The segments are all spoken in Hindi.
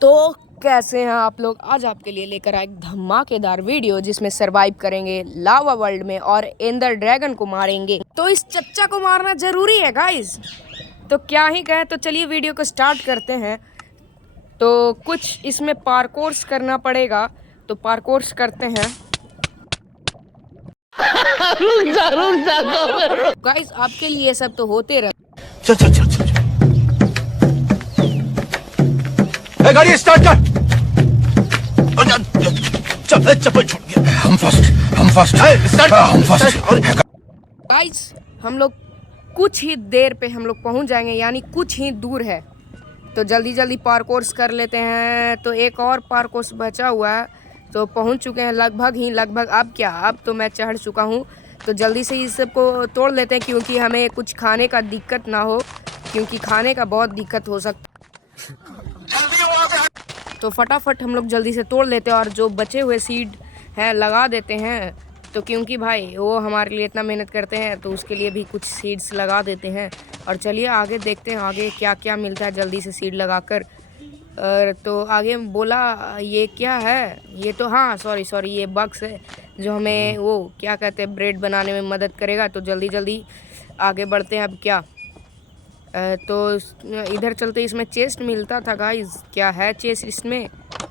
तो कैसे हैं आप लोग। आज आपके लिए लेकर आए एक धमाकेदार वीडियो जिसमें सरवाइव करेंगे लावा वर्ल्ड में और एंडर ड्रैगन को मारेंगे। तो इस चच्चा को मारना जरूरी है गाइस। तो क्या ही कहें, तो चलिए वीडियो को स्टार्ट करते हैं। तो कुछ इसमें पार्कोर्स करना पड़ेगा, तो पार्कोर्स करते हैं। रुक जा गाइस, आपके लिए सब तो होते रहे। चल चल चल चल गाड़ी स्टार्ट कर। चल चप्पल छूट गया। हम फर्स्ट गाइस हम लोग कुछ ही देर पे हम लोग पहुंच जाएंगे, यानी कुछ ही दूर है। तो जल्दी जल्दी पार्कोर्स कर लेते हैं। तो एक और पार्कोर्स बचा हुआ है, तो पहुंच चुके हैं लगभग। अब क्या, अब तो मैं चढ़ चुका हूं। तो जल्दी से इस सबको तोड़ लेते हैं, क्योंकि हमें कुछ खाने का दिक्कत ना हो, क्योंकि खाने का बहुत दिक्कत हो सकता। तो फटाफट हम लोग जल्दी से तोड़ लेते हैं और जो बचे हुए सीड हैं लगा देते हैं। तो क्योंकि भाई वो हमारे लिए इतना मेहनत करते हैं, तो उसके लिए भी कुछ सीड्स लगा देते हैं। और चलिए आगे देखते हैं आगे क्या क्या मिलता है जल्दी से सीड लगाकर। तो आगे बोला ये क्या है, ये तो हाँ सॉरी ये बक्स है जो हमें वो क्या कहते हैं ब्रेड बनाने में मदद करेगा। तो जल्दी जल्दी आगे बढ़ते हैं। अब क्या, तो इधर चलते। इसमें चेस्ट मिलता था गाइस, क्या है चेस्ट इसमें?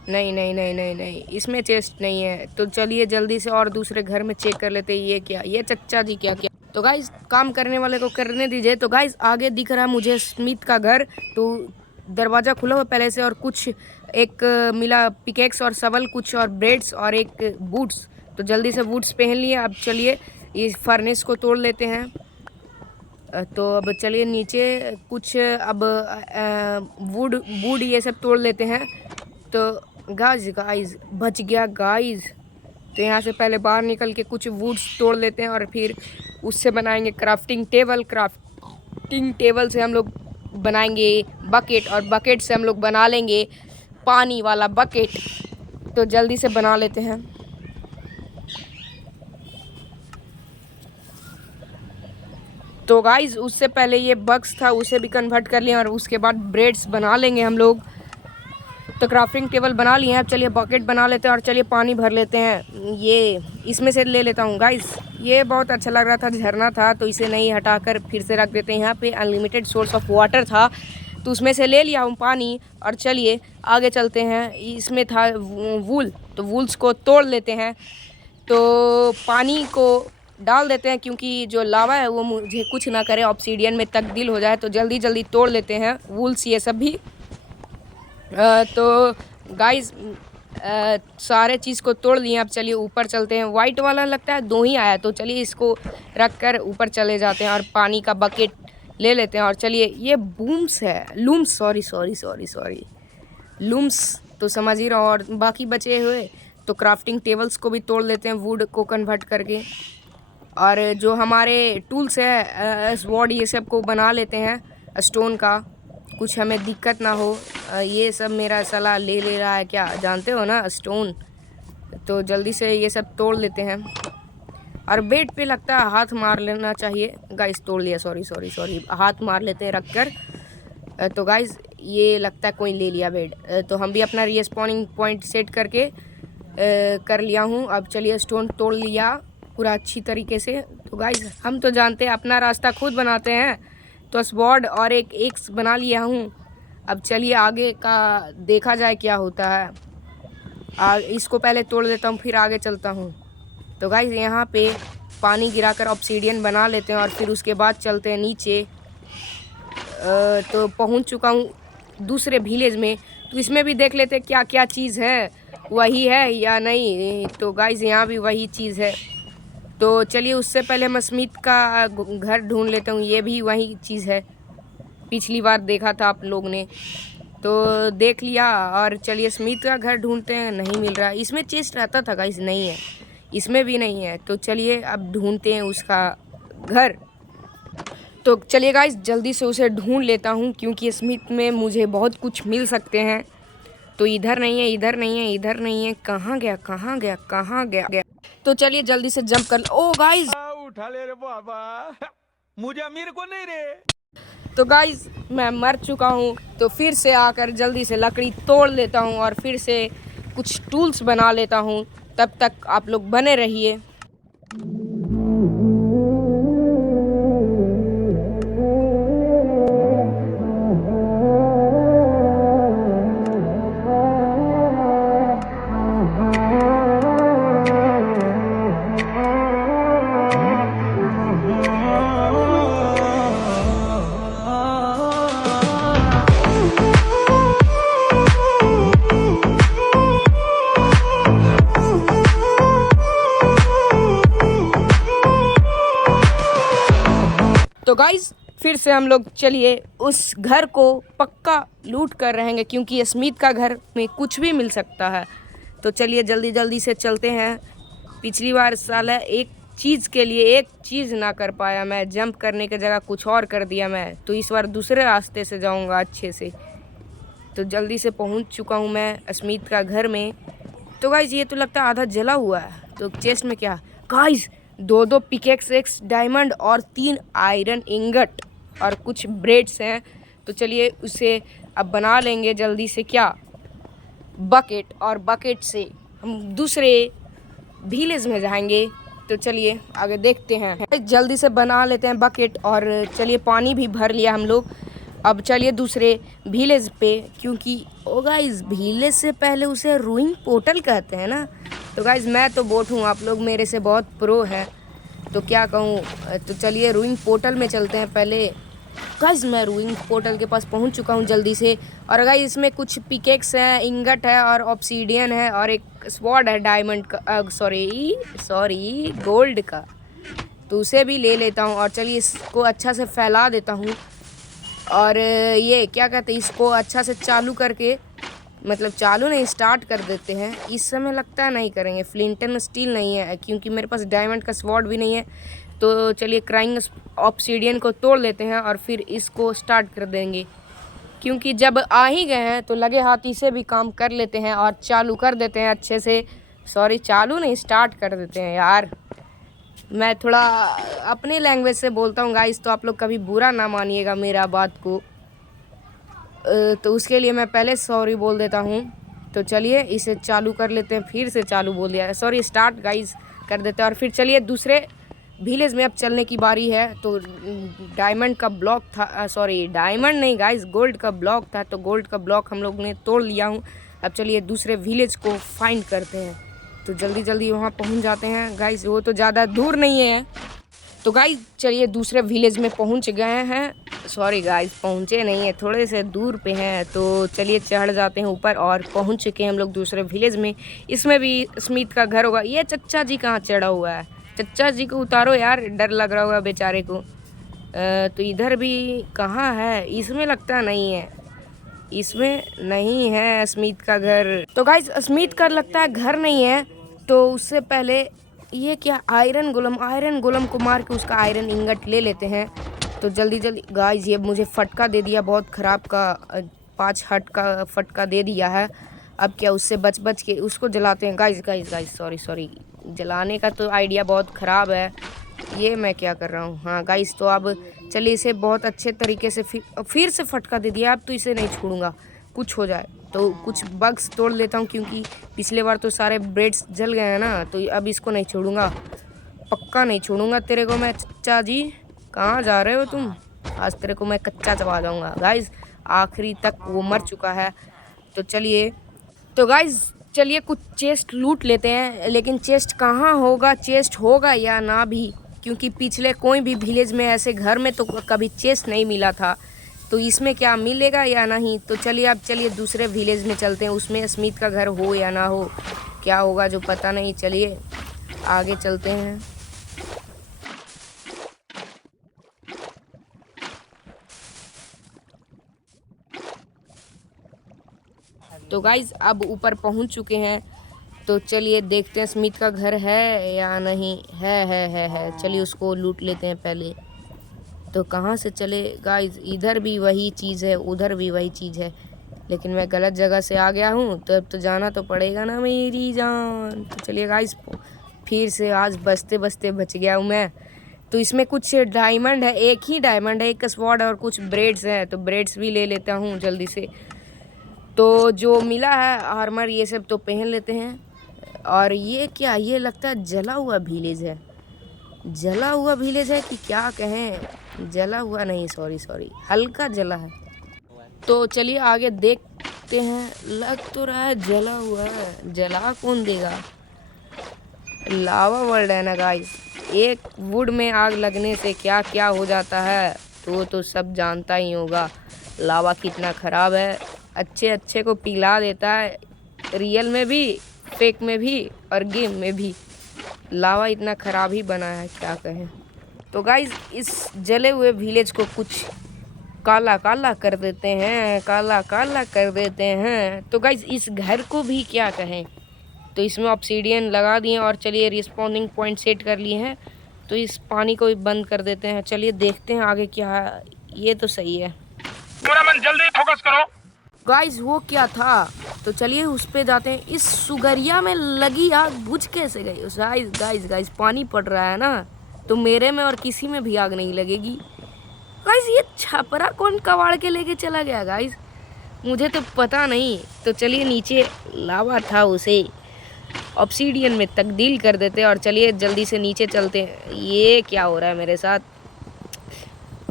नहीं, इसमें चेस्ट नहीं है। तो चलिए जल्दी से और दूसरे घर में चेक कर लेते हैं। ये क्या, ये चच्चा जी क्या। तो गाइस काम करने वाले को करने दीजिए। तो गाइस आगे दिख रहा है मुझे स्मिथ का घर। तो दरवाज़ा खुला हुआ पहले से, और कुछ एक मिला पिकेक्स और सवल, कुछ और ब्रेड्स और एक बूट्स। तो जल्दी से बूट्स पहन लिए। अब चलिए इस फर्नेस को तोड़ लेते हैं। तो अब चलिए नीचे कुछ अब वुड ये सब तोड़ लेते हैं। तो गाइस बच गया गाइस। तो यहाँ से पहले बाहर निकल के कुछ वुड्स तोड़ लेते हैं और फिर उससे बनाएंगे क्राफ्टिंग टेबल। क्राफ्टिंग टेबल से हम लोग बनाएंगे बकेट, और बकेट से हम लोग बना लेंगे पानी वाला बकेट। तो जल्दी से बना लेते हैं। तो गाइस उससे पहले ये बक्स था, उसे भी कन्वर्ट कर लिया और उसके बाद ब्रेड्स बना लेंगे हम लोग। तो क्राफ्टिंग टेबल बना लिए हैं। अब चलिए बकेट बना लेते हैं और चलिए पानी भर लेते हैं। ये इसमें से ले लेता हूँ गाइस, ये बहुत अच्छा लग रहा था, झरना था, तो इसे नहीं हटाकर फिर से रख देते हैं। यहाँ पे अनलिमिटेड सोर्स ऑफ वाटर था, तो उसमें से ले लिया हूँ पानी। और चलिए आगे चलते हैं। इसमें था वूल, तो वूल्स को तोड़ लेते हैं। तो पानी को डाल देते हैं, क्योंकि जो लावा है वो मुझे कुछ ना करे, ऑब्सीडियन में तब्दील हो जाए। तो जल्दी जल्दी तोड़ लेते हैं वूल्स ये सब भी। तो गाइस सारे चीज़ को तोड़ लिए। अब चलिए ऊपर चलते हैं। वाइट वाला लगता है दो ही आया, तो चलिए इसको रख कर ऊपर चले जाते हैं और पानी का बकेट ले लेते हैं। और चलिए ये बूम्स है, लूम्स, सॉरी लूम्स, तो समझ ही रहा हूँ। और बाकी बचे हुए तो क्राफ्टिंग टेबल्स को भी तोड़ लेते हैं वुड को कन्वर्ट करके। और जो हमारे टूल्स है स्वॉर्ड ये सब को बना लेते हैं स्टोन का, कुछ हमें दिक्कत ना हो। ये सब मेरा सलाह ले रहा है, क्या जानते हो ना, स्टोन। तो जल्दी से ये सब तोड़ लेते हैं। और बेड पे लगता है हाथ मार लेना चाहिए गाइस। तोड़ लिया, सॉरी हाथ मार लेते हैं रख कर। तो गाइस ये लगता है कोई ले लिया बेड। तो हम भी अपना रीस्पॉनिंग पॉइंट सेट करके कर लिया हूँ। अब चलिए स्टोन तोड़ लिया पूरा अच्छी तरीके से। तो गाइस हम तो जानते हैं अपना रास्ता खुद बनाते हैं। तो स्वॉर्ड और एक एक्स बना लिया हूँ। अब चलिए आगे का देखा जाए क्या होता है। इसको पहले तोड़ देता हूँ फिर आगे चलता हूँ। तो गाइस यहाँ पे पानी गिराकर ऑब्सीडियन बना लेते हैं और फिर उसके बाद चलते हैं नीचे। तो पहुँच चुका हूँ दूसरे विलेज में। तो इसमें भी देख लेते हैं क्या क्या चीज़ है, वही है या नहीं। तो गाइस यहाँ भी वही चीज़ है। तो चलिए उससे पहले मैं स्मिथ का घर ढूंढ लेता हूँ। ये भी वही चीज़ है, पिछली बार देखा था आप लोग ने, तो देख लिया। और चलिए स्मिथ का घर ढूंढते हैं। नहीं मिल रहा, इसमें चेस्ट रहता था गाइस, नहीं है, इसमें भी नहीं है। तो चलिए अब ढूंढते हैं उसका घर। तो चलिए गाइस जल्दी से उसे ढूंढ लेता हूँ, क्योंकि स्मिथ में मुझे बहुत कुछ मिल सकते हैं। तो इधर नहीं है, कहाँ गया। तो चलिए जल्दी से जंप कर। ओ गाइस उठा ले रे बाबा, मुझे अमीर को नहीं रे। तो गाइज मैं मर चुका हूँ, तो फिर से आकर जल्दी से लकड़ी तोड़ लेता हूँ और फिर से कुछ टूल्स बना लेता हूँ। तब तक आप लोग बने रहिए। तो गाइज फिर से हम लोग चलिए उस घर को पक्का लूट कर रहेंगे, क्योंकि स्मिथ का घर में कुछ भी मिल सकता है। तो चलिए जल्दी जल्दी से चलते हैं। पिछली बार साला एक चीज़ के लिए एक चीज़ ना कर पाया मैं, जंप करने की जगह कुछ और कर दिया मैं। तो इस बार दूसरे रास्ते से जाऊंगा अच्छे से। तो जल्दी से पहुंच चुका हूं मैं स्मिथ का घर में। तो गाइज ये तो लगता है आधा जला हुआ है। तो चेस्ट में क्या गाइज, 2 पिकेक्स डायमंड और 3 आयरन इंगट और कुछ ब्रेड्स हैं। तो चलिए उसे अब बना लेंगे जल्दी से, क्या बकेट, और बकेट से हम दूसरे विलेज में जाएंगे। तो चलिए आगे देखते हैं। जल्दी से बना लेते हैं बकेट, और चलिए पानी भी भर लिया हम लोग। अब चलिए दूसरे विलेज पे, क्योंकि ओ गाइस विलेज से पहले उसे रूइंग पोर्टल कहते हैं ना। तो गाइस मैं तो बोट हूँ, आप लोग मेरे से बहुत प्रो हैं, तो क्या कहूँ। तो चलिए रूइंग पोर्टल में चलते हैं पहले। गाइस मैं रूइंग पोर्टल के पास पहुँच चुका हूँ जल्दी से। और गाइस इसमें कुछ पिकेक्स हैं, इंगट है और ऑब्सीडियन है और एक स्वॉर्ड है डायमंड का, सॉरी गोल्ड का। तो उसे भी ले लेता हूँ और चलिए इसको अच्छा से फैला देता हूँ। और ये क्या कहते हैं, इसको अच्छा से चालू करके, मतलब चालू नहीं स्टार्ट कर देते हैं। इस समय लगता है नहीं करेंगे, फ्लिंट एंड स्टील नहीं है क्योंकि मेरे पास डायमंड का स्वॉर्ड भी नहीं है। तो चलिए क्राइंग ऑब्सीडियन को तोड़ लेते हैं और फिर इसको स्टार्ट कर देंगे, क्योंकि जब आ ही गए हैं तो लगे हाथ इसे भी काम कर लेते हैं और चालू कर देते हैं अच्छे से। सॉरी चालू नहीं स्टार्ट कर देते हैं यार, मैं थोड़ा अपने लैंग्वेज से बोलता हूँ गाइस, तो आप लोग कभी बुरा ना मानिएगा मेरा बात को। तो उसके लिए मैं पहले सॉरी बोल देता हूँ। तो चलिए इसे चालू कर लेते हैं, फिर से चालू बोल दिया, सॉरी स्टार्ट गाइस कर देते हैं। और फिर चलिए दूसरे विलेज में अब चलने की बारी है। तो डायमंड का ब्लॉक था, सॉरी डायमंड नहीं गाइस, गोल्ड का ब्लॉक था। तो गोल्ड का ब्लॉक हम लोग ने तोड़ लिया हूँ। अब चलिए दूसरे विलेज को फाइंड करते हैं। तो जल्दी जल्दी वहाँ पहुँच जाते हैं गाइस, वो तो ज़्यादा दूर नहीं है। तो गाइस चलिए दूसरे विलेज में पहुँच गए हैं, सॉरी गाइस पहुँचे नहीं है, थोड़े से दूर पे हैं। तो चलिए चढ़ जाते हैं ऊपर और पहुँच चुके हैं हम लोग दूसरे विलेज में। इसमें भी स्मिथ का घर होगा। ये चच्चा जी कहाँ चढ़ा हुआ है, चच्चा जी को उतारो यार, डर लग रहा होगा बेचारे को। तो इधर भी कहाँ है, इसमें लगता नहीं है, इसमें नहीं है स्मिथ का घर। तो गाइस स्मिथ का लगता है घर नहीं है। तो उससे पहले ये क्या आयरन गोलम को मार के उसका आयरन इंगट ले लेते हैं। तो जल्दी जल्दी गाइस, ये मुझे फटका दे दिया बहुत ख़राब का, 5 हट का फटका दे दिया है। अब क्या उससे बच के उसको जलाते हैं। गाइस सॉरी जलाने का तो आइडिया बहुत ख़राब है, ये मैं क्या कर रहा हूँ। हाँ गाइस तो अब चलिए इसे बहुत अच्छे तरीके से फिर से फटका दे दिया। अब तो इसे नहीं छोड़ूंगा, कुछ हो जाए। तो कुछ बग्स तोड़ लेता हूँ, क्योंकि पिछले बार तो सारे ब्रेड्स जल गए हैं ना। तो अब इसको नहीं छोड़ूंगा, पक्का नहीं छोड़ूंगा तेरे को मैं। चच्चा जी कहाँ जा रहे हो तुम, आज तेरे को मैं कच्चा चबा जाऊँगा। गाइस आखिरी तक वो मर चुका है। तो गाइस चलिए कुछ चेस्ट लूट लेते हैं, लेकिन चेस्ट कहाँ होगा, चेस्ट होगा या ना भी, क्योंकि पिछले कोई भी विलेज में ऐसे घर में तो कभी चेस्ट नहीं मिला था। तो इसमें क्या मिलेगा या नहीं। तो चलिए अब चलिए दूसरे विलेज में चलते हैं, उसमें स्मिथ का घर हो या ना हो, क्या होगा जो पता नहीं। चलिए आगे चलते हैं। तो गाइज अब ऊपर पहुंच चुके हैं। तो चलिए देखते हैं स्मिथ का घर है या नहीं। है। चलिए उसको लूट लेते हैं पहले। तो कहाँ से चले गाइज, इधर भी वही चीज़ है, उधर भी वही चीज़ है, लेकिन मैं गलत जगह से आ गया हूँ। तो अब तो जाना तो पड़ेगा ना मेरी जान। तो चलिए गाइज फिर से आज बचते बचते बच गया हूँ मैं। तो इसमें कुछ डायमंड है, एक ही डायमंड है, एक स्वॉर्ड और कुछ ब्रेड्स हैं, तो ब्रेड्स भी ले लेता हूँ जल्दी से। तो जो मिला है आर्मर ये सब तो पहन लेते हैं। और ये क्या, ये लगता है जला हुआ विलेज है, जला हुआ विलेज है कि क्या कहें, जला हुआ नहीं, सॉरी हल्का जला है। तो चलिए आगे देखते हैं, लग तो रहा है जला हुआ है, जला कौन देगा, लावा वर्ल्ड है ना गाइस। एक वुड में आग लगने से क्या क्या हो जाता है तो सब जानता ही होगा। लावा कितना ख़राब है, अच्छे अच्छे को पिघला देता है, रियल में भी, फेक में भी और गेम में भी। लावा इतना ख़राब ही बना है, क्या कहें। तो गाइस इस जले हुए विलेज को कुछ काला काला कर देते हैं, काला काला कर देते हैं। तो गाइस इस घर को भी क्या कहें, तो इसमें ऑब्सीडियन लगा दिए और चलिए रिस्पॉन्डिंग पॉइंट सेट कर लिए हैं। तो इस पानी को भी बंद कर देते हैं, चलिए देखते हैं आगे क्या है। ये तो सही है, कैमरामैन जल्दी फोकस करो। गाइस वो क्या था, तो चलिए उस पे जाते हैं। इस सुगरिया में लगी आग बुझ कैसे गई। गाइस पानी पड़ रहा है ना, तो मेरे में और किसी में भी आग नहीं लगेगी। गाइस ये छपरा कौन कबाड़ के लेके चला गया गाइस, मुझे तो पता नहीं। तो चलिए नीचे लावा था उसे ऑब्सीडियन में तब्दील कर देते और चलिए जल्दी से नीचे चलते हैं। ये क्या हो रहा है मेरे साथ,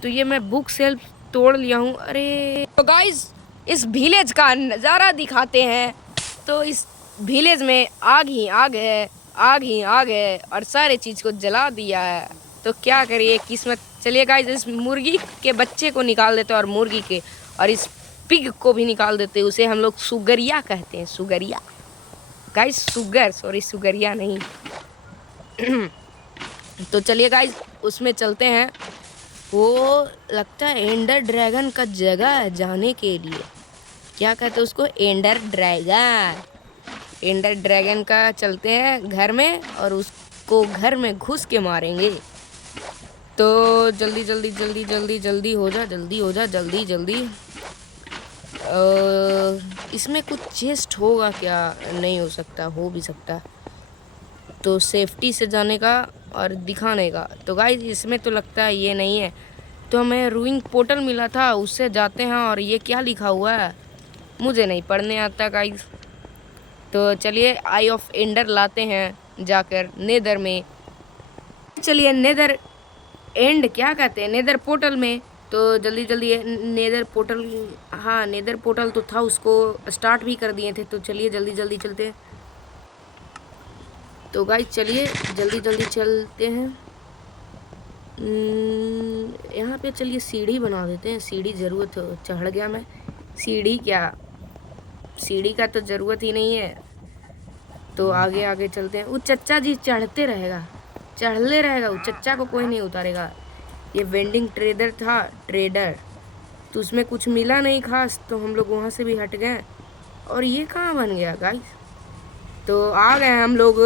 तो ये मैं बुक सेल्फ तोड़ लिया हूँ। अरे तो गाइस इस विलेज का नज़ारा दिखाते हैं। तो इस विलेज में आग ही आग है, आग ही आग है और सारे चीज़ को जला दिया है। तो क्या करिए किस्मत। चलिए गाइस इस मुर्गी के बच्चे को निकाल देते हैं और मुर्गी के, और इस पिग को भी निकाल देते हैं। उसे हम लोग सुगरिया कहते हैं, सुगरिया गाइस, सुगर, सॉरी सुगरिया नहीं। तो चलिए गाइस उसमें चलते हैं। वो लगता है एंडर ड्रैगन का जगह है जाने के लिए, क्या कहते हैं उसको, एंडर ड्रैगन। एंडर ड्रैगन का चलते हैं घर में और उसको घर में घुस के मारेंगे। तो जल्दी जल्दी जल्दी जल्दी जल्दी हो जा, जल्दी हो जा, जल्दी जल्दी। इसमें कुछ चेस्ट होगा क्या, नहीं हो सकता, हो भी सकता। तो सेफ्टी से जाने का और दिखाने का। तो गाइस इसमें तो लगता है ये नहीं है। तो हमें रूइंग पोर्टल मिला था, उससे जाते हैं। और ये क्या लिखा हुआ है, मुझे नहीं पढ़ने आता गाइस। तो चलिए आई ऑफ एंडर लाते हैं जाकर नेदर में। चलिए नेदर एंड क्या कहते हैं, नेदर पोर्टल में। तो जल्दी जल्दी नेदर पोर्टल, हाँ नेदर पोर्टल तो था, उसको स्टार्ट भी कर दिए थे। तो चलिए जल्दी जल्दी चलते हैं। तो गाइस चलिए जल्दी जल्दी चलते हैं। यहाँ पे चलिए सीढ़ी बना देते हैं, सीढ़ी ज़रूरत हो, चढ़ गया मैं। सीढ़ी क्या, सीढ़ी का तो ज़रूरत ही नहीं है। तो आगे आगे चलते हैं। वो चच्चा जी चढ़ते रहेगा, चढ़ले रहेगा, वो चच्चा को कोई नहीं उतारेगा। ये वेंडिंग ट्रेडर था, ट्रेडर, तो उसमें कुछ मिला नहीं खास, तो हम लोग वहाँ से भी हट गए। और ये कहाँ बन गया गाइस, तो आ गए हम लोग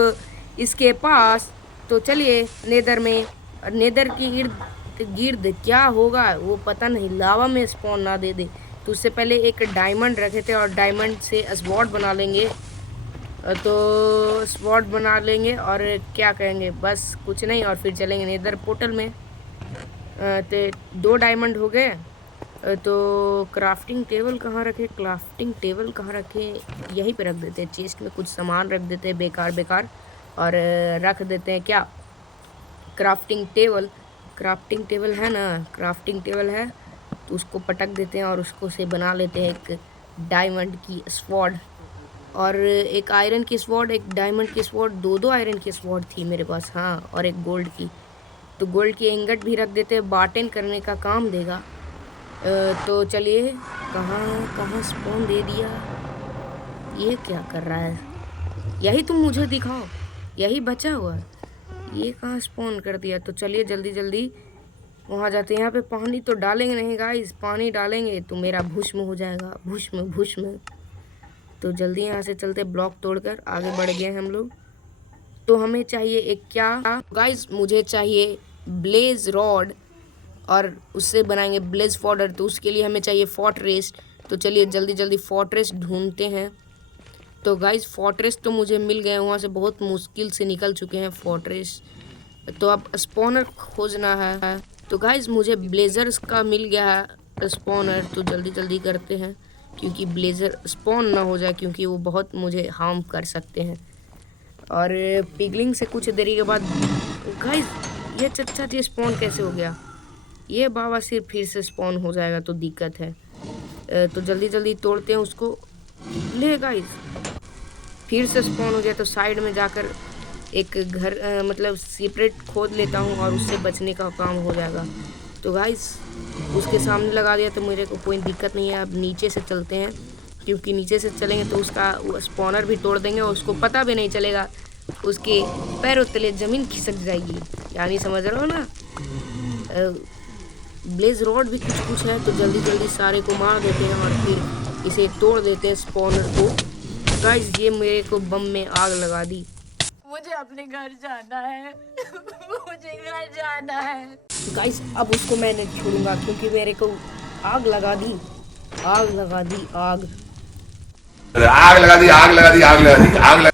इसके पास। तो चलिए नेदर में, और नेदर की इर्द गिर्द क्या होगा वो पता नहीं, लावा में स्पॉन ना दे दे। तो उससे पहले एक डायमंड रखे थे और डायमंड से स्वॉर्ड बना लेंगे। तो स्वॉर्ड बना लेंगे और क्या कहेंगे, बस कुछ नहीं। और फिर चलेंगे नेदर पोर्टल में। तो 2 डायमंड हो गए। तो क्राफ्टिंग टेबल कहाँ रखे, क्राफ्टिंग टेबल कहाँ रखे, यहीं पे रख देते हैं। चेस्ट में कुछ सामान रख देते हैं बेकार बेकार, और रख देते हैं क्या, क्राफ्टिंग टेबल। क्राफ्टिंग टेबल है ना, क्राफ्टिंग टेबल है, तो उसको पटक देते हैं और उसको से बना लेते हैं एक डायमंड की स्वॉर्ड और एक आयरन की स्वॉर्ड, एक डायमंड की स्वॉर्ड, 2 आयरन की स्वॉर्ड थी मेरे पास, हाँ, और एक गोल्ड की। तो गोल्ड की इंगट भी रख देते हैं, बार्टेन करने का काम देगा। तो चलिए कहाँ स्पॉन दे दिया, ये क्या कर रहा है, यही तुम मुझे दिखाओ, यही बचा हुआ है, ये कहाँ स्पॉन कर दिया। तो चलिए जल्दी जल्दी वहाँ जाते हैं। यहाँ पे पानी तो डालेंगे नहीं गाइस, पानी डालेंगे तो मेरा भुष्म हो जाएगा, भुष्म। तो जल्दी यहाँ से चलते, ब्लॉक तोड़कर आगे बढ़ गए हम लोग। तो हमें चाहिए एक क्या गाइस, मुझे चाहिए ब्लेज रॉड और उससे बनाएंगे ब्लेज फॉर्डर। तो उसके लिए हमें चाहिए फोर्ट्रेस। तो चलिए जल्दी जल्दी फोर्ट्रेस ढूंढते हैं। तो गाइस फोर्ट्रेस तो मुझे मिल गए, वहाँ से बहुत मुश्किल से निकल चुके हैं फोर्ट्रेस। तो अब स्पॉनर खोजना है। तो गाइज मुझे ब्लेजर्स का मिल गया है स्पॉनर, तो जल्दी जल्दी करते हैं क्योंकि ब्लेजर स्पॉन ना हो जाए, क्योंकि वो बहुत मुझे हार्म कर सकते हैं। और पिगलिंग से कुछ देरी के बाद गाइज ये चच्चा जी स्पॉन कैसे हो गया? ये बाबा सिर्फ फिर से स्पॉन हो जाएगा तो दिक्कत है। तो जल्दी जल्दी तोड़ते हैं उसको। ले गाइज फिर से स्पॉन हो गया, तो साइड में जाकर एक घर मतलब सेपरेट खोद लेता हूँ और उससे बचने का काम हो जाएगा। तो गाइस उसके सामने लगा दिया तो मेरे को कोई दिक्कत नहीं है। अब नीचे से चलते हैं, क्योंकि नीचे से चलेंगे तो उसका स्पॉनर भी तोड़ देंगे और उसको पता भी नहीं चलेगा, उसके पैरों तले ज़मीन खिसक जाएगी। यानी समझ रहे हो ना। ब्लेज रॉड भी कुछ कुछ है, तो जल्दी जल्दी सारे को मार देते हैं और फिर इसे तोड़ देते हैं स्पॉनर को। गाइस ये मेरे को बम में आग लगा दी। मुझे अपने घर जाना है। मुझे घर जाना है। गाइस अब उसको मैं नहीं छोड़ूंगा, क्योंकि मेरे को आग लगा दी, आग लगा दी, आग आग लगा दी, आग लगा दी, आग लगा दी, आग लगा।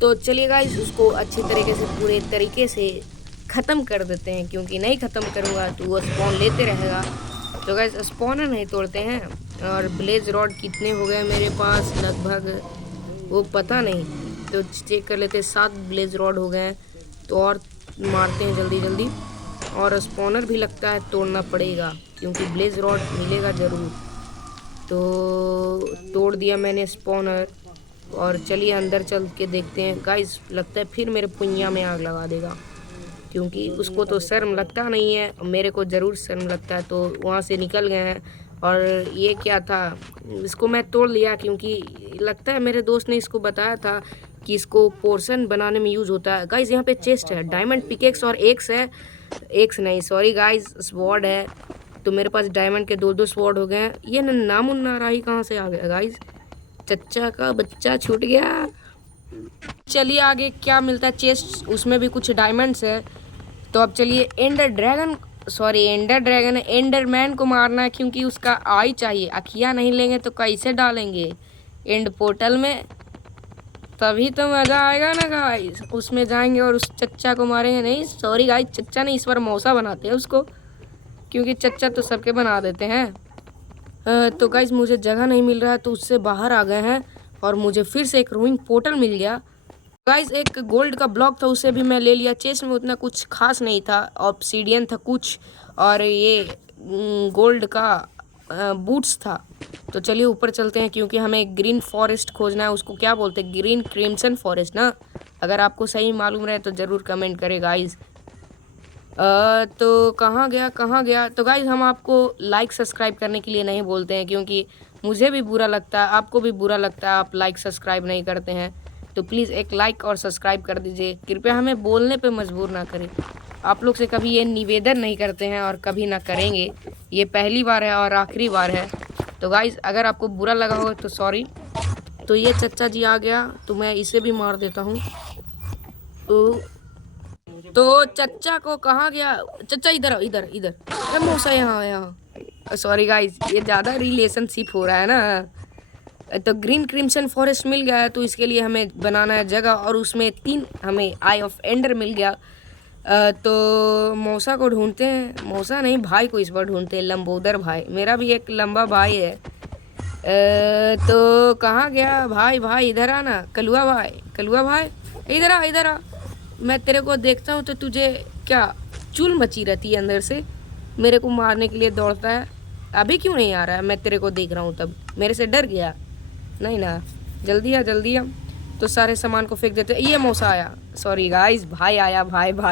तो चलिए गाइस उसको अच्छी तरीके से पूरे तरीके से ख़त्म कर देते हैं, क्योंकि नहीं ख़त्म करूँगा तो वो स्पॉन लेते रहेगा। तो गाइस स्पॉनर नहीं तोड़ते हैं। और ब्लेज रॉड कितने हो गए मेरे पास, लगभग वो पता नहीं, तो चेक कर लेते हैं। 7 ब्लेज रॉड हो गए हैं, तो और मारते हैं जल्दी जल्दी। और स्पॉनर भी लगता है तोड़ना पड़ेगा, क्योंकि ब्लेज रॉड मिलेगा ज़रूर। तो तोड़ दिया मैंने स्पॉनर, और चलिए अंदर चल के देखते हैं। गाइस लगता है फिर मेरे पुनिया में आग लगा देगा, क्योंकि उसको तो शर्म लगता नहीं है, मेरे को ज़रूर शर्म लगता है। तो वहाँ से निकल गए हैं। और ये क्या था, इसको मैं तोड़ लिया क्योंकि लगता है मेरे दोस्त ने इसको बताया था कि इसको पोर्शन बनाने में यूज़ होता है। गाइस यहाँ पे चेस्ट है, डायमंड पिकेक्स और एक्स है, एक्स नहीं सॉरी गाइस स्वॉर्ड है। तो मेरे पास डायमंड के 2-2 स्वॉर्ड हो गए हैं। ये नामुन्ना राही कहाँ से आ गया गाइस? चच्चा का बच्चा छूट गया। चलिए आगे क्या मिलता है, चेस्ट उसमें भी कुछ डायमंड्स है। तो अब चलिए एंडर ड्रैगन एंडरमैन को मारना है, क्योंकि उसका आई चाहिए। अखियाँ नहीं लेंगे तो कैसे डालेंगे एंड पोर्टल में? तभी तो मज़ा आएगा ना गाइस। उसमें जाएंगे और उस चच्चा को मारेंगे। नहीं सॉरी गाइस, चच्चा नहीं, इस बार मौसा बनाते हैं उसको, क्योंकि चच्चा तो सबके बना देते हैं। तो गाइस मुझे जगह नहीं मिल रहा है, तो उससे बाहर आ गए हैं और मुझे फिर से एक रोइंग पोर्टल मिल गया। गाइस एक गोल्ड का ब्लॉक था, उसे भी मैं ले लिया। चेस्ट में उतना कुछ खास नहीं था, ऑब्सीडियन था कुछ, और ये गोल्ड का बूट्स था। तो चलिए ऊपर चलते हैं, क्योंकि हमें ग्रीन फॉरेस्ट खोजना है। उसको क्या बोलते हैं, ग्रीन क्रिम्सन फॉरेस्ट ना। अगर आपको सही मालूम रहे तो ज़रूर कमेंट करें गाइस। तो कहाँ गया। तो गाइस हम आपको लाइक सब्सक्राइब करने के लिए नहीं बोलते हैं, क्योंकि मुझे भी बुरा लगता है, आपको भी बुरा लगता है, आप लाइक सब्सक्राइब नहीं करते हैं। तो प्लीज़ एक लाइक और सब्सक्राइब कर दीजिए, कृपया हमें बोलने पे मजबूर ना करें। आप लोग से कभी ये निवेदन नहीं करते हैं और कभी ना करेंगे। ये पहली बार है और आखिरी बार है। तो गाइस अगर आपको बुरा लगा हो तो सॉरी। तो ये चच्चा जी आ गया, तो मैं इसे भी मार देता हूँ। तो चच्चा को कहाँ गया? चच्चा इधर मौसा यहाँ। सॉरी गाइस ये ज़्यादा रिलेशनशिप हो रहा है ना। तो ग्रीन क्रिम्सन फॉरेस्ट मिल गया है, तो इसके लिए हमें बनाना है जगह, और उसमें 3 हमें आई ऑफ एंडर मिल गया। तो मौसा को ढूंढते हैं, मौसा नहीं भाई को इस बार ढूंढते हैं, लंबोदर भाई। मेरा भी एक लंबा भाई है। तो कहाँ गया भाई? इधर आना। कलुआ भाई इधर आ। मैं तेरे को देखता हूँ तो तुझे क्या चुल मची रहती है अंदर से, मेरे को मारने के लिए दौड़ता है। अभी क्यों नहीं आ रहा है? मैं तेरे को देख रहा हूँ तब मेरे से डर गया नहीं ना। जल्दी आ। तो सारे सामान को फेंक देते। ये मौसा आया, सॉरी गाइस भाई आया, भाई।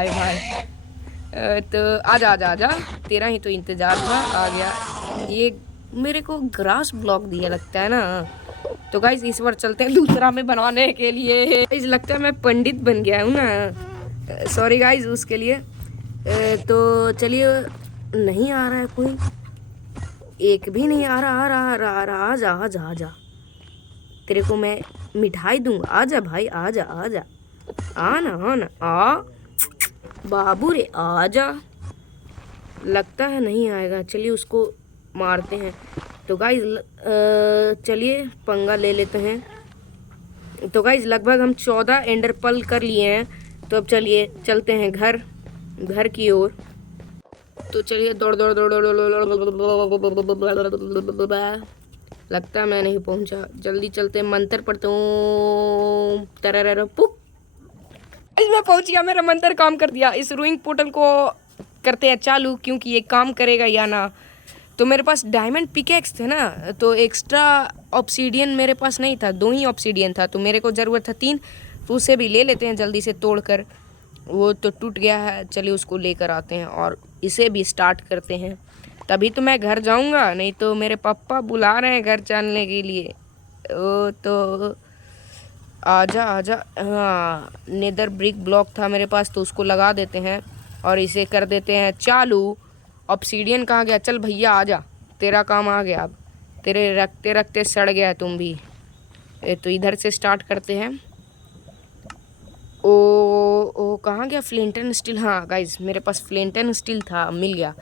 तो आजा, तेरा ही तो इंतजार था, आ गया। ये मेरे को ग्रास ब्लॉक दिया लगता है ना। तो गाइस इस बार चलते हैं दूसरा में बनाने के लिए। इस लगता है मैं पंडित बन गया हूँ ना, सॉरी गाइस उसके लिए। तो चलिए नहीं आ रहा है कोई, एक भी नहीं आ रहा। आजा तेरे को मैं मिठाई दूंगा। आजा भाई आजा आना आ बाबू रे आजा। लगता है नहीं आएगा, चलिए उसको मारते हैं। तो गाइज चलिए पंगा ले लेते हैं। तो गाइज लगभग हम 14 एंडर पल कर लिए हैं। तो अब चलिए चलते हैं घर। घर की ओर। तो चलिए दौड़ दौड़ दौड़ दौड़ लगता है मैं नहीं पहुंचा, जल्दी चलते, मंत्र पढ़ते हूँ तरर पुक। मैं पहुंच गया, मेरा मंत्र काम कर दिया। इस रूइंग पोर्टल को करते हैं चालू, क्योंकि ये काम करेगा या ना। तो मेरे पास डायमंड पिकेक्स थे ना, तो एक्स्ट्रा ऑब्सीडियन मेरे पास नहीं था, 2 ही ऑब्सीडियन था, तो मेरे को ज़रूरत था 3। तो उसे भी ले लेते हैं जल्दी से तोड़ कर। वो तो टूट गया है, चलिए उसको लेकर आते हैं और इसे भी स्टार्ट करते हैं। तभी तो मैं घर जाऊंगा, नहीं तो मेरे पापा बुला रहे हैं घर चलने के लिए। ओ तो आजा आजा। हाँ, नेदर ब्रिक ब्लॉक था मेरे पास, तो उसको लगा देते हैं और इसे कर देते हैं चालू। ऑब्सीडियन कहाँ गया? चल भैया आजा, तेरा काम आ गया अब। तेरे रखते रखते सड़ गया तुम भी। तो इधर से स्टार्ट करते हैं। ओ कहाँ गया फ्लिंटन स्टील? हाँ गाइज, मेरे पास फ्लिंटन स्टील था, मिल गया।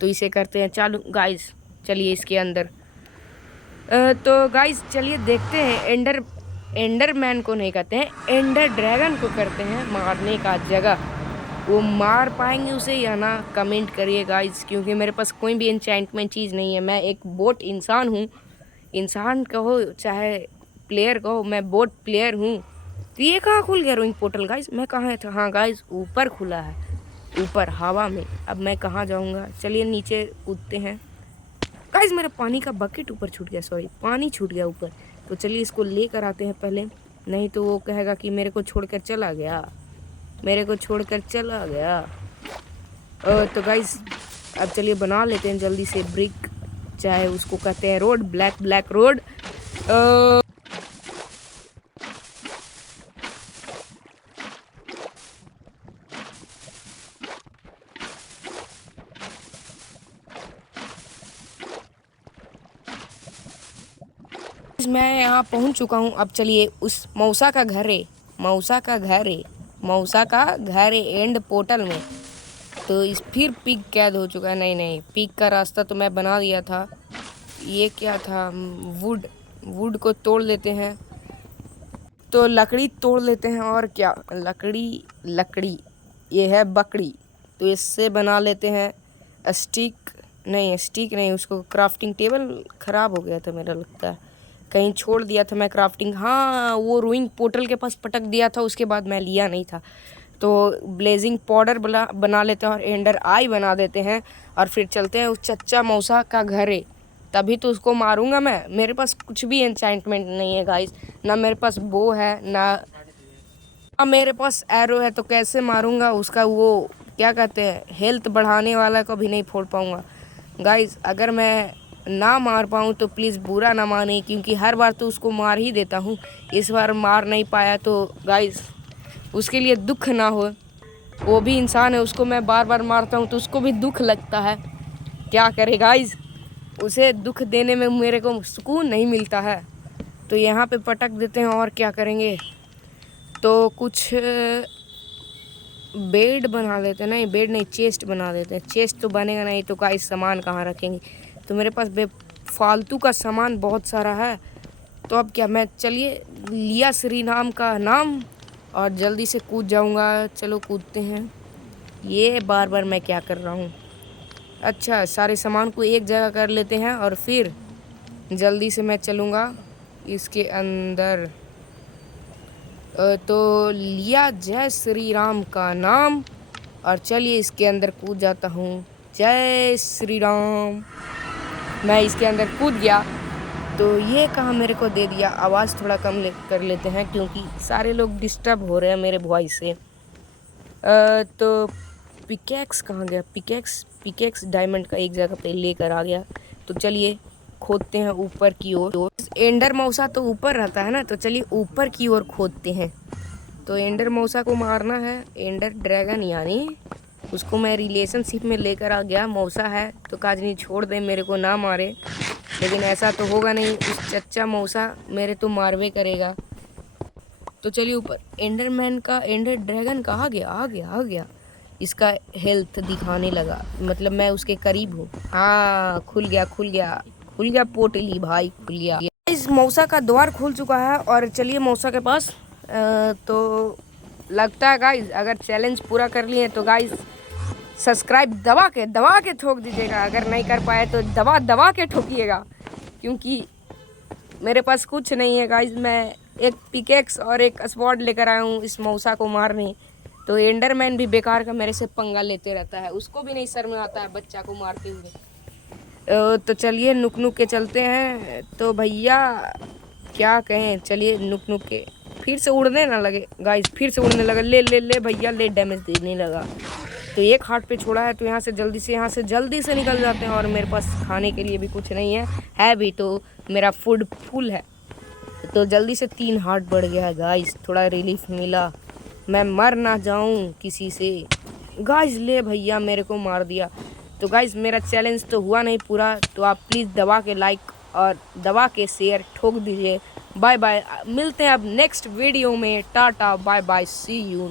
तो इसे करते हैं चालू गाइज। चलिए इसके अंदर तो गाइज चलिए देखते हैं। एंडर मैन को नहीं कहते हैं, एंडर ड्रैगन को करते हैं मारने का जगह। वो मार पाएंगे उसे या ना, कमेंट करिए गाइज, क्योंकि मेरे पास कोई भी एन्चेंटमेंट चीज़ नहीं है। मैं एक बोट इंसान हूँ, इंसान कहो चाहे प्लेयर कहो, मैं बोट प्लेयर हूँ। तो ये कहाँ खुल गया रोइंग पोर्टल गाइज? मैं कहाँ था? हाँ गाइज, ऊपर खुला है, ऊपर हवा में। अब मैं कहाँ जाऊँगा? चलिए नीचे कूदते हैं। गाइज मेरा पानी का बकेट ऊपर छूट गया, सॉरी पानी छूट गया ऊपर। तो चलिए इसको लेकर आते हैं पहले, नहीं तो वो कहेगा कि मेरे को छोड़कर चला गया, मेरे को छोड़कर चला गया। तो गाइज अब चलिए बना लेते हैं जल्दी से ब्रिक, चाहे उसको कहते हैं रोड, ब्लैक ब्लैक रोड। मैं यहाँ पहुँच चुका हूँ। अब चलिए उस मौसा का घर है, मौसा का घर है, मौसा का घर है एंड पोर्टल में। तो इस फिर पिक कैद हो चुका है। नहीं नहीं, पिक का रास्ता तो मैं बना दिया था। ये क्या था? वुड को तोड़ लेते हैं, तो लकड़ी तोड़ लेते हैं। और क्या? लकड़ी ये है बकरी, तो इससे बना लेते हैं स्टिक नहीं, उसको क्राफ्टिंग टेबल ख़राब हो गया था मेरा लगता है, कहीं छोड़ दिया था मैं क्राफ्टिंग। हाँ, वो रूइंग पोर्टल के पास पटक दिया था, उसके बाद मैं लिया नहीं था। तो ब्लेजिंग पाउडर बना लेते हैं और एंडर आई बना देते हैं और फिर चलते हैं उस चच्चा मौसा का घर है, तभी तो उसको मारूंगा मैं। मेरे पास कुछ भी एन्चांटमेंट नहीं है गाइस, ना मेरे पास बो है ना मेरे पास एरो है, तो कैसे मारूंगा उसका? वो क्या कहते हैं, हेल्थ बढ़ाने वाला को भी नहीं फोड़ पाऊंगा गाइस। अगर मैं ना मार पाऊँ तो प्लीज़ बुरा ना माने, क्योंकि हर बार तो उसको मार ही देता हूँ। इस बार मार नहीं पाया तो गाइस उसके लिए दुख ना हो, वो भी इंसान है, उसको मैं बार बार मारता हूँ तो उसको भी दुख लगता है। क्या करे गाइस, उसे दुख देने में मेरे को सुकून नहीं मिलता है। तो यहाँ पे पटक देते हैं और क्या करेंगे? तो कुछ बेड बना देते हैं, नहीं बेड नहीं, चेस्ट बना देते हैं। चेस्ट तो बनेगा नहीं तो गाइस सामान कहाँ रखेंगे? तो मेरे पास फालतू का सामान बहुत सारा है। तो अब क्या, मैं चलिए लिया श्री नाम का नाम और जल्दी से कूद जाऊंगा। चलो कूदते हैं। ये बार बार मैं क्या कर रहा हूँ? अच्छा, सारे सामान को एक जगह कर लेते हैं और फिर जल्दी से मैं चलूँगा इसके अंदर। तो लिया जय श्री राम का नाम और चलिए इसके अंदर कूद जाता हूँ। जय श्री राम। मैं इसके अंदर कूद गया। तो ये कहाँ मेरे को दे दिया? आवाज़ थोड़ा कम कर लेते हैं, क्योंकि सारे लोग डिस्टर्ब हो रहे हैं मेरे वॉइस से। तो पिकेक्स कहाँ गया? पिकेक्स डायमंड का एक जगह पे लेकर आ गया। तो चलिए खोदते हैं ऊपर की ओर। एंडर मौसा तो ऊपर रहता है ना, तो चलिए ऊपर की ओर खोदते हैं। तो एंडर मौसा को मारना है, एंडर ड्रैगन यानी उसको मैं रिलेशनशिप में लेकर आ गया। मौसा है तो काजनी छोड़ दे, मेरे को ना मारे, लेकिन ऐसा तो होगा नहीं, उस चच्चा मौसा मेरे तो मारवे करेगा। तो चलिए ऊपर। एंडरमैन का एंडर ड्रैगन कहाँ गया? आ गया। इसका हेल्थ दिखाने लगा, मतलब मैं उसके करीब हूँ। हाँ, खुल गया पोटली भाई, खुल गया। इस मौसा का द्वार खुल चुका है और चलिए मौसा के पास। तो लगता है गाइज अगर चैलेंज पूरा कर लिए तो गाइज सब्सक्राइब दबा के ठोक दीजिएगा। अगर नहीं कर पाए तो दबा के ठोकिएगा, क्योंकि मेरे पास कुछ नहीं है गाइज। मैं एक पिकेक्स और एक स्वॉर्ड लेकर आया हूँ इस मौसा को मारने। तो एंडरमैन भी बेकार का मेरे से पंगा लेते रहता है, उसको भी नहीं शर्म आता है बच्चा को मारते हुए। तो चलिए नुक के चलते हैं। तो भैया क्या कहें, चलिए नुक के फिर से उड़ने ना लगे गाइज, फिर से उड़ने लगा। ले भैया, ले डैमेज देने लगा। तो एक हार्ट पे छोड़ा है, तो यहाँ से जल्दी से निकल जाते हैं। और मेरे पास खाने के लिए भी कुछ नहीं है भी तो मेरा फूड फुल है। तो जल्दी से 3 हार्ट बढ़ गया है गाइस, थोड़ा रिलीफ मिला, मैं मर ना जाऊं किसी से। गाइस ले भैया मेरे को मार दिया। तो गाइस मेरा चैलेंज तो हुआ नहीं पूरा, तो आप प्लीज़ दबा के लाइक और दबा के शेयर ठोक दीजिए। बाय बाय, मिलते हैं अब नेक्स्ट वीडियो में। Tata bye bye, see you.